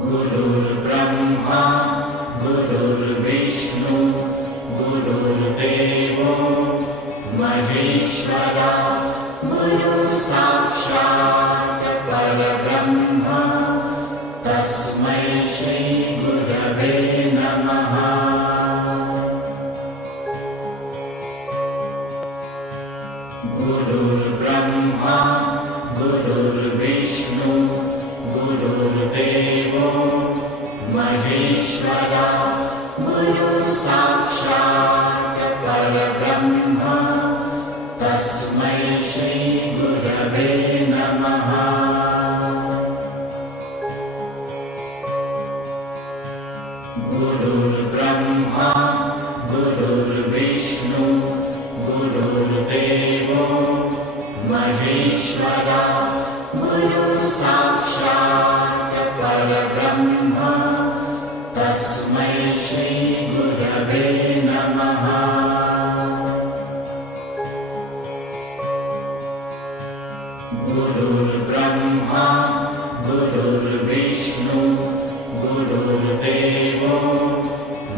गुरुर्ब्रह्मा गुरुर्विष्णु गुरुर्देवो महेश्वरा गुरुसाक्षात् परब्रह्म तस्मै श्री गुरवे नमः। गुरुर्ब्रह्मा गुरुर्विष्णु गुरुर्देवो महेश्वरा गुरुसाक्षात् परब्रह्म तस्मै श्री गुरवे नमः। गुरुर्ब्रह्मा गुरुर्विष्णु गुरुर्देवो महेश्वरा गुरुसाक्षात् परब्रह्म तस्मै श्री गुरवे नमः। गुरुर्ब्रह्मा गुरुर्विष्णु गुरुर्देवो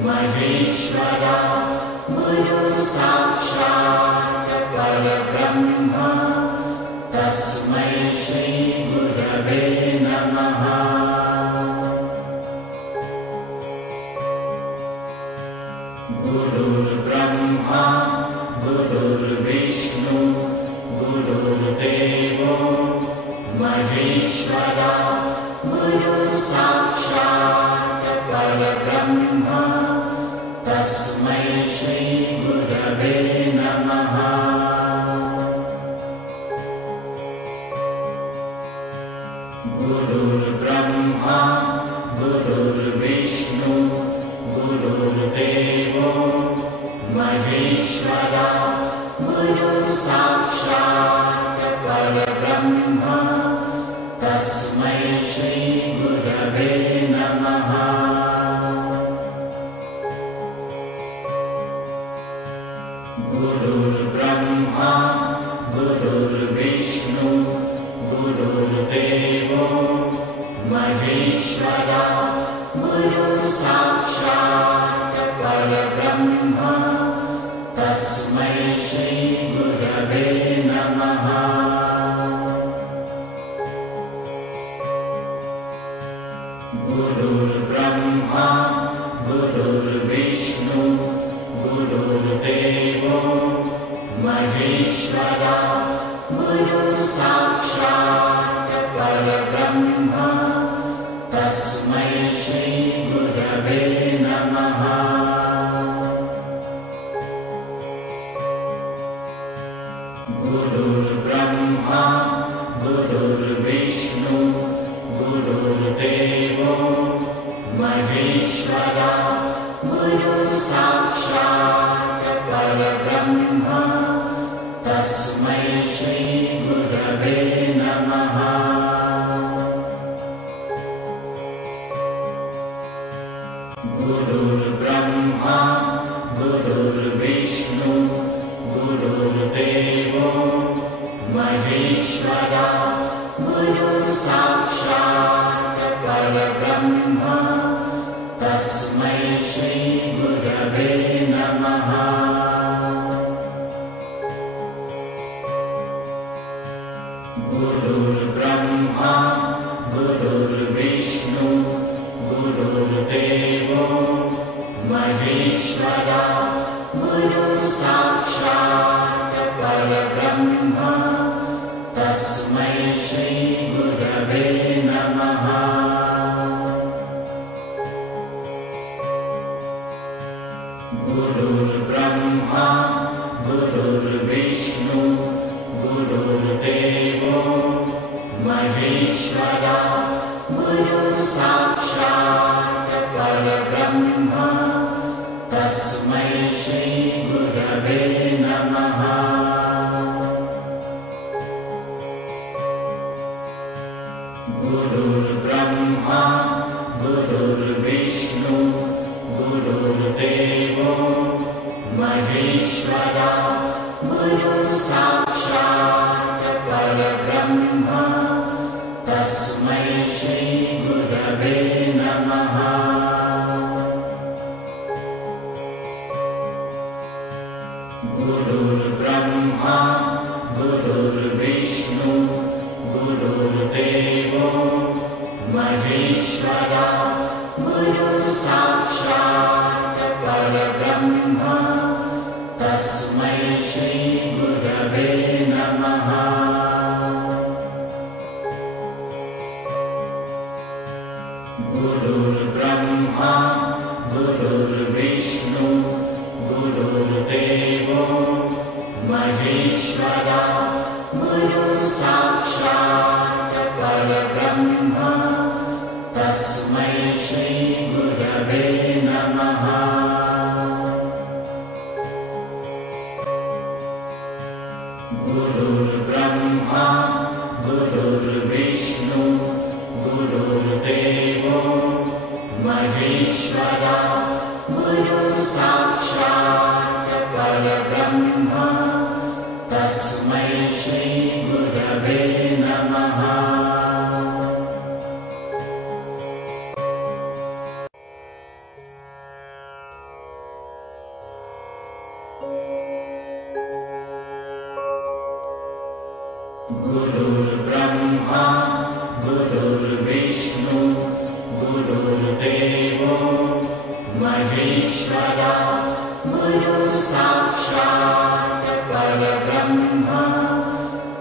महेश्वरा गुरुसाक्षात् परब्रह्म तस्मै श्री गुरवे नमः। गुरुर्ब्रह्मा गुरुर्विष्णु गुरुर्देवो महेश्वरा गुरुसाक्षात् परब्रह्म तस्मै श्री गुरवे नमः। गुरुर्ब्रह्मा गुरुर्विष्णु गुरुर्देवो महेश्वरा गुरुसाक्षात् परब्रह्म तस्मै श्री गुरवे नमः। गुरुर्ब्रह्मा गुरुर्विष्णु गुरुर्देवो महेश्वरा गुरुसाक्षात् परब्रह्म तस्मै श्री गुरवे नमः। गुरुर्ब्रह्मा गुरुर्विष्णु गुरुर्देवो महेश्वरा गुरुसाक्षात् परब्रह्म तस्मै श्री गुरवे नमः। गुरुर्ब्रह्मा गुरुर्विष्णु गुरुर्देवो महेश्वरा गुरुसाक्षात् परब्रह्म तस्मै श्री गुरवे नमः। गुरुर्ब्रह्मा गुरुर्विष्णु गुरुर्देवो महेश्वरा गुरुसाक्षात् परब्रह्म तस्मै श्री गुरवे नमः। गुरुर्ब्रह्मा गुरुर्विष्णु गुरुर्देवो महेश्वरा गुरुसाक्षात् परब्रह्म तस्मै श्री गुरवे नमः। गुरुर्ब्रह्मा गुरुर्विष्णु गुरुर्देवो महेश्वरा गुरुसाक्षात् परब्रह्म तस्मै श्री गुरवे नमः। गुरुर्ब्रह्मा गुरुर्विष्णु गुरुर्देवो महेश्वरा गुरुसाक्षात् परब्रह्म गुरुर्ब्रह्मा गुरुर्विष्णु गुरुर्देवो महेश्वरा गुरुसाक्षात् परब्रह्म तस्मै श्रीगुरवे नमः। गुरुर्ब्रह्मा गुरुर्विष्णु गुरुर्देवो महेश्वरा गुरुसाक्षात् परब्रह्म तस्मै श्रीगुरवे नमः। गुरुर्ब्रह्मा गुरुर्विष्णु गुरुर्देवो महेश्वरा गुरुसाक्षात् परब्रह्म तस्मै श्रीगुरवे नमः। गुरुर्ब्रह्मा गुरुर्विष्णु गुरुर्देवो महेश्वरा गुरुसाक्षात् परब्रह्म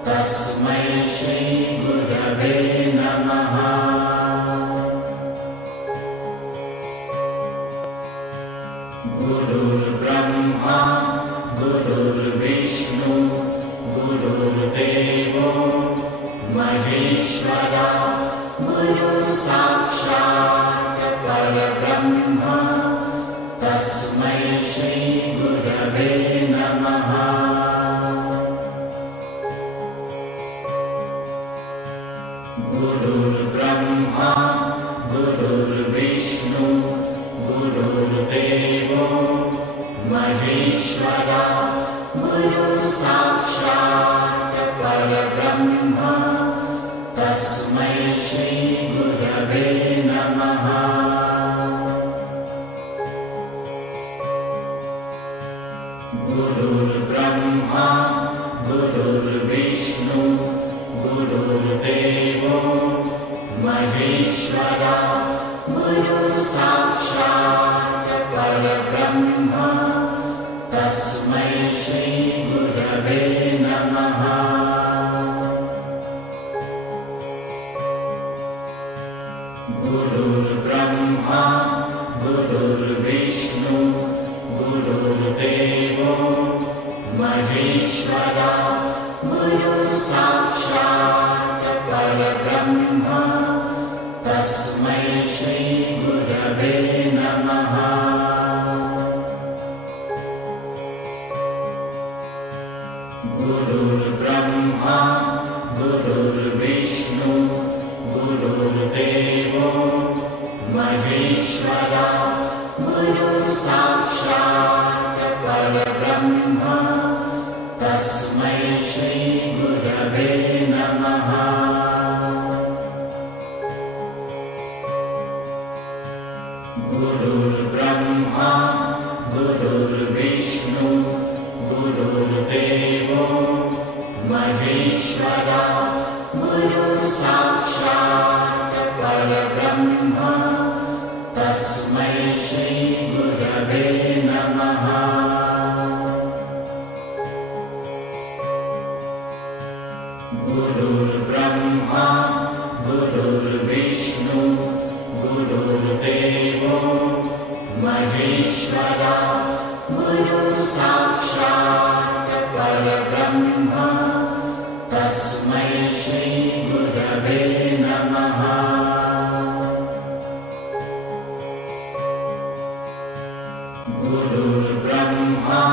तस्मै श्रीगुरवे नमः। गुरुर्ब्रह्मा गुरुर्विष्णु गुरुर्देवो महेश्वरा गुरुसाक्षात् परब्रह्म तस्मै श्रीगुरवे नमः। गुरुर्ब्रह्मा गुरुर्विष्णु गुरुर्देवो महेश्वरा गुरुसाक्षात् परब्रह्म तस्मै श्रीगुरवे नमः। गुरुर्ब्रह्मा गुरुर्विष्णु गुरुर्देवो महेश्वरा गुरुसाक्षात् परब्रह्म तस्मै श्रीगुरवे नमः। गुरुर्ब्रह्मा गुरुर्विष्णु गुरुर्देवो महेश्वरा गुरुसाक्षात् परब्रह्म तस्मै श्रीगुरवे नमः। गुरुर्ब्रह्मा गुरुर्विष्णु गुरुर्देवो महेश्वरा गुरुसाक्षात् परब्रह्म तस्मै श्रीगुरवे नमः। गुरुर्ब्रह्मा गुरुर्विष्णु गुरुर्देवो महेश्वरा गुरुसाक्षात् परब्रह्म तस्मै श्रीगुरवे नमः। गुरुर्ब्रह्मा गुरुर्विष्णु गुरुर्देवो महेश्वरा गुरुसाक्षात् परब्रह्म तस्मै श्रीगुरवे नमः। गुरुर्ब्रह्मा